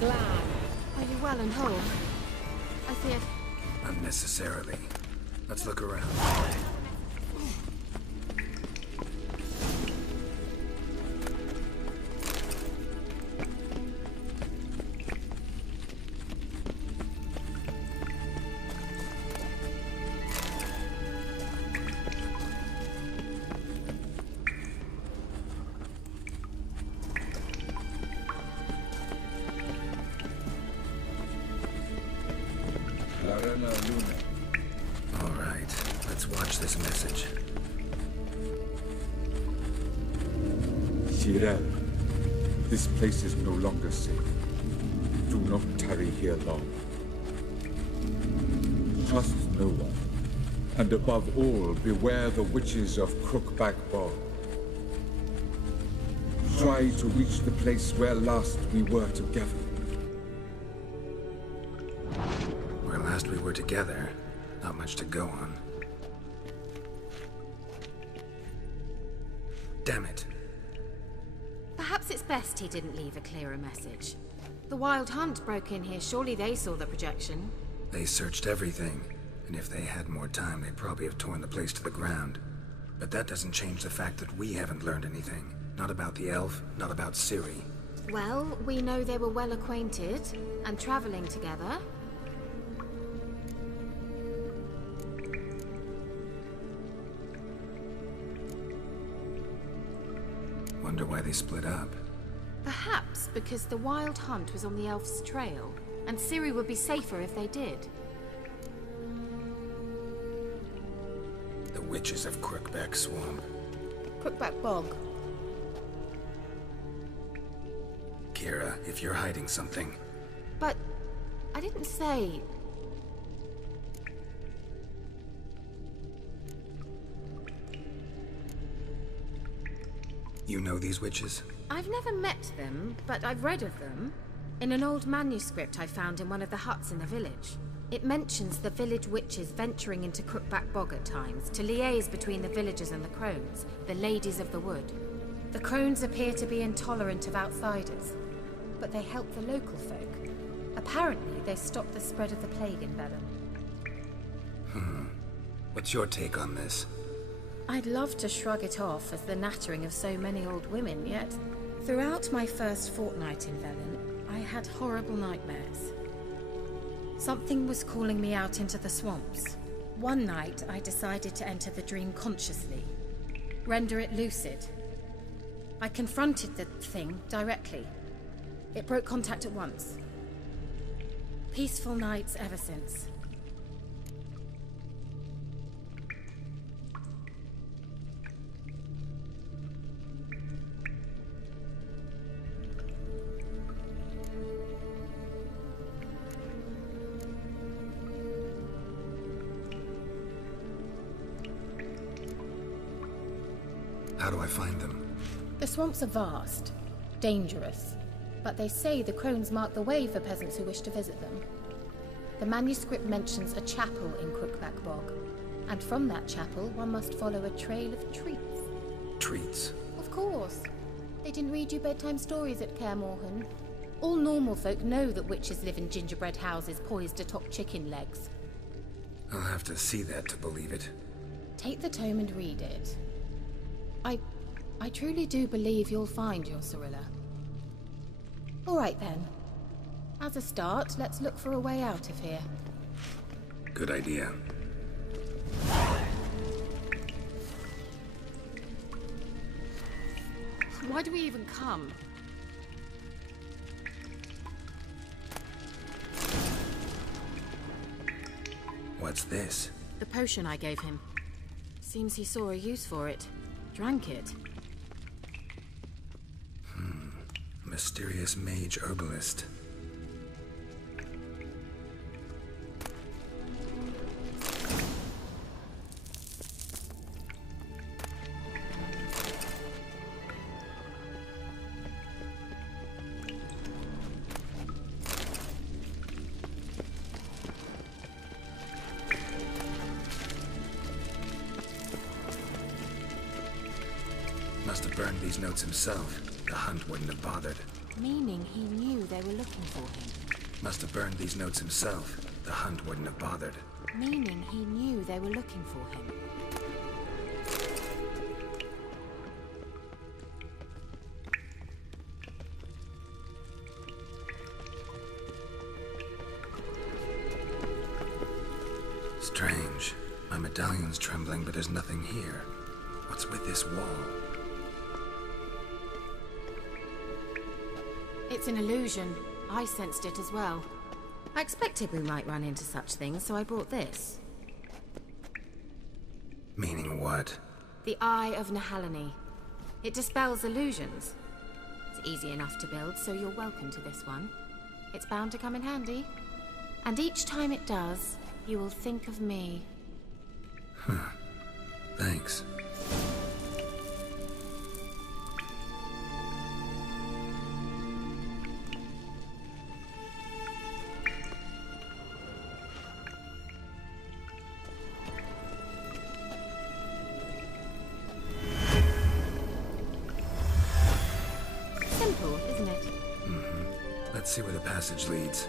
glad. Are you well and whole? I feared... Unnecessarily. Let's look around. All right, let's watch this message. Shirel, this place is no longer safe. Do not tarry here long. Trust no one. And above all, beware the witches of Crookback Bog. Try to reach the place where last we were together. Where last we were together, not much to go on. Damn it. Perhaps it's best he didn't leave a clearer message. The Wild Hunt broke in here. Surely they saw the projection. They searched everything, and if they had more time, they'd probably have torn the place to the ground. But that doesn't change the fact that we haven't learned anything. Not about the elf, not about Ciri. Well, we know they were well acquainted and traveling together. Wonder why they split up. Perhaps because the Wild Hunt was on the elf's trail, and Ciri would be safer if they did. The witches of Crookback Swamp. Crookback Bog. Kira, if you're hiding something... But I didn't say... You know these witches? I've never met them, but I've read of them. In an old manuscript I found in one of the huts in the village. It mentions the village witches venturing into Crookback Bog at times to liaise between the villagers and the crones, the ladies of the wood. The crones appear to be intolerant of outsiders, but they help the local folk. Apparently, they stopped the spread of the plague in Velen. What's your take on this? I'd love to shrug it off as the nattering of so many old women, yet throughout my first fortnight in Velen, I had horrible nightmares. Something was calling me out into the swamps. One night, I decided to enter the dream consciously, render it lucid. I confronted the thing directly. It broke contact at once. Peaceful nights ever since. How do I find them? The swamps are vast, dangerous, but they say the crones mark the way for peasants who wish to visit them. The manuscript mentions a chapel in Crookback Bog, and from that chapel one must follow a trail of treats. Treats? Of course. They didn't read you bedtime stories at Kaer Morhen. All normal folk know that witches live in gingerbread houses poised atop chicken legs. I'll have to see that to believe it. Take the tome and read it. I truly do believe you'll find your Cirilla. All right then. As a start, let's look for a way out of here. Good idea. Why do we even come? What's this? The potion I gave him. Seems he saw a use for it. Drank it. Mysterious mage herbalist. Must have burned these notes himself. The hunt wouldn't have bothered. Meaning he knew they were looking for him. Must have burned these notes himself. The hunt wouldn't have bothered. Meaning he knew they were looking for him. Strange. My medallion's trembling, but there's nothing here. What's with this wall? It's an illusion. I sensed it as well. I expected we might run into such things, so I brought this. Meaning what? The Eye of Nehaleni. It dispels illusions. It's easy enough to build, so you're welcome to this one. It's bound to come in handy. And each time it does, you will think of me. Huh. Thanks. Simple, isn't it? Mm-hmm. Let's see where the passage leads.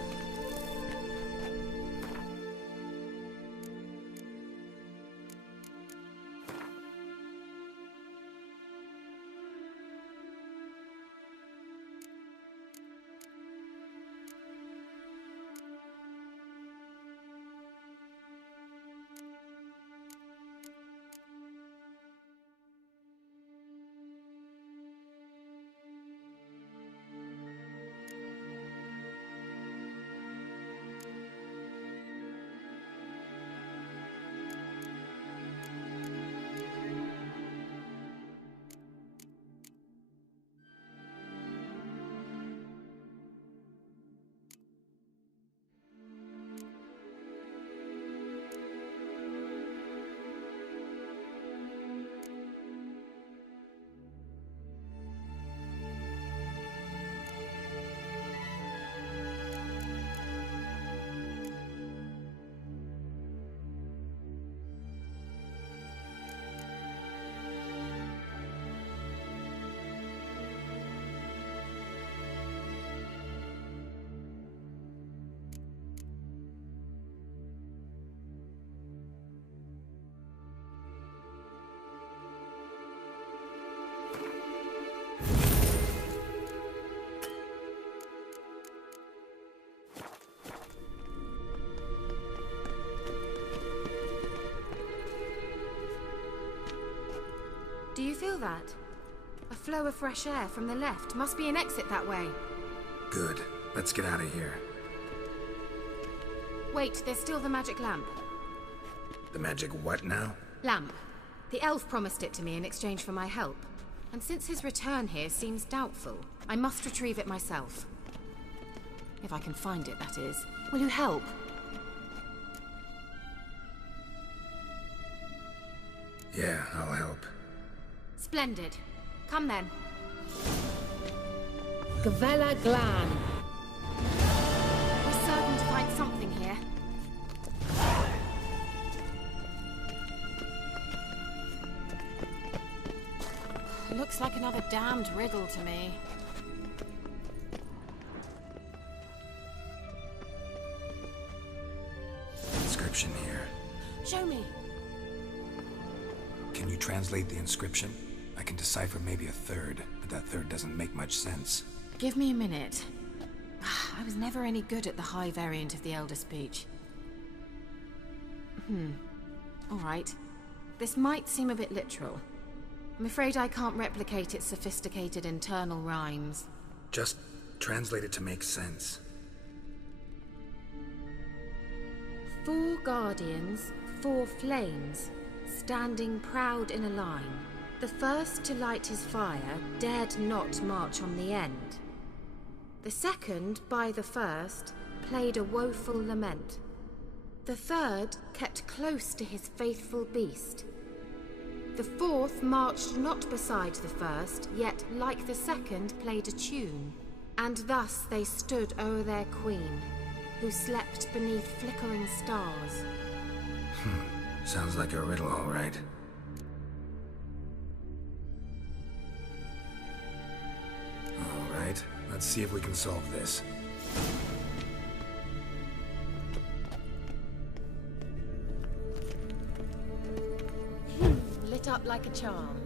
Do you feel that? A flow of fresh air from the left. Must be an exit that way. Good. Let's get out of here. Wait, there's still the magic lamp. The magic what now? Lamp. The elf promised it to me in exchange for my help. And since his return here seems doubtful, I must retrieve it myself. If I can find it, that is. Will you help? Yeah, I'll help. Splendid. Come then. Gavella Glan. We're certain to find something here. It looks like another damned riddle to me. Inscription here. Show me. Can you translate the inscription? I can decipher maybe a third, but that third doesn't make much sense. Give me a minute. I was never any good at the high variant of the Elder Speech. All right. This might seem a bit literal. I'm afraid I can't replicate its sophisticated internal rhymes. Just translate it to make sense. 4 guardians, 4 flames, standing proud in a line. The first to light his fire dared not march on the end. The second, by the first, played a woeful lament. The third kept close to his faithful beast. The fourth marched not beside the first, yet like the second played a tune. And thus they stood o'er their queen, who slept beneath flickering stars. Sounds like a riddle, all right. All right, let's Let's see if we can solve this. Lit up like a charm.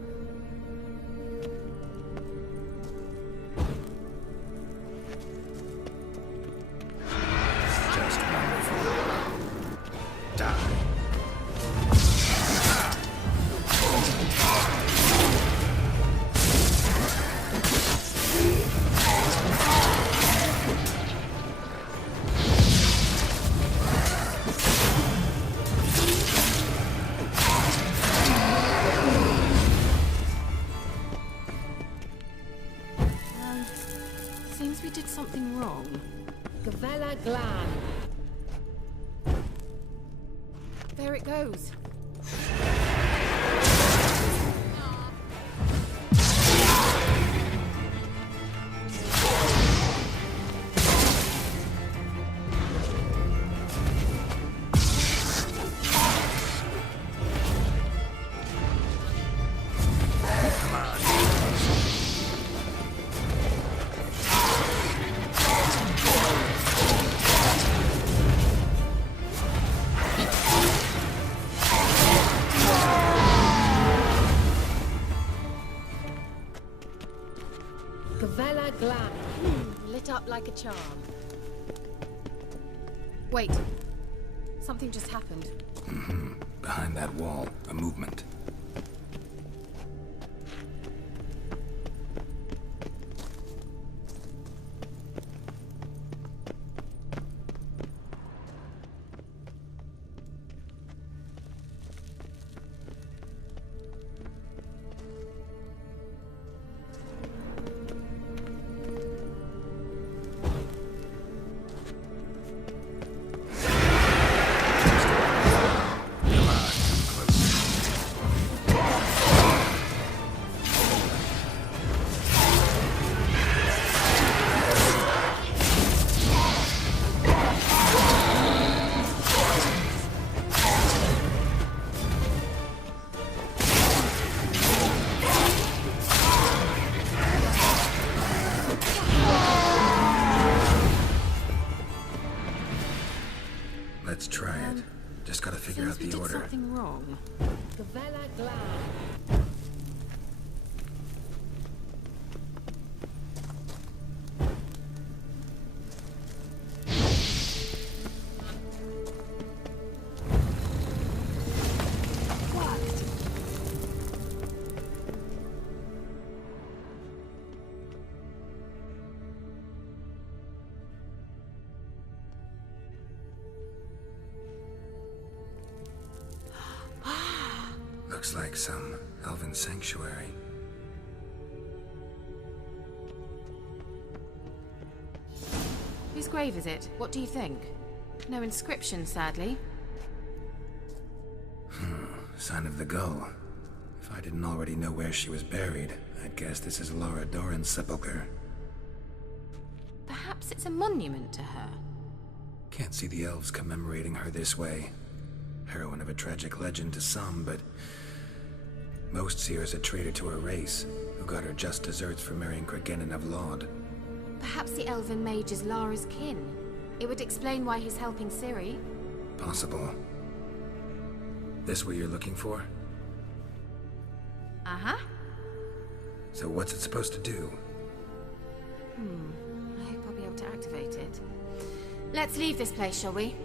Just wonderful. Die. Seems we did something wrong. Gavella Glan. There it goes. Gavella Glan. Lit up like a charm. Wait. Something just happened. Behind that wall, a movement. Let's try it. Just gotta figure out the order. Something wrong. Gavella Glan. Looks like some elven sanctuary. Whose grave is it? What do you think? No inscription, sadly. Sign of the gull. If I didn't already know where she was buried, I'd guess this is Laura Doran's sepulcher. Perhaps it's a monument to her. Can't see the elves commemorating her this way. Heroine of a tragic legend to some, but most see her as a traitor to her race, who got her just deserts for marrying Cregennan of Laud. Perhaps the elven mage is Lara's kin. It would explain why he's helping Ciri. Possible. This what you're looking for? Uh-huh. So what's it supposed to do? I hope I'll be able to activate it. Let's leave this place, shall we?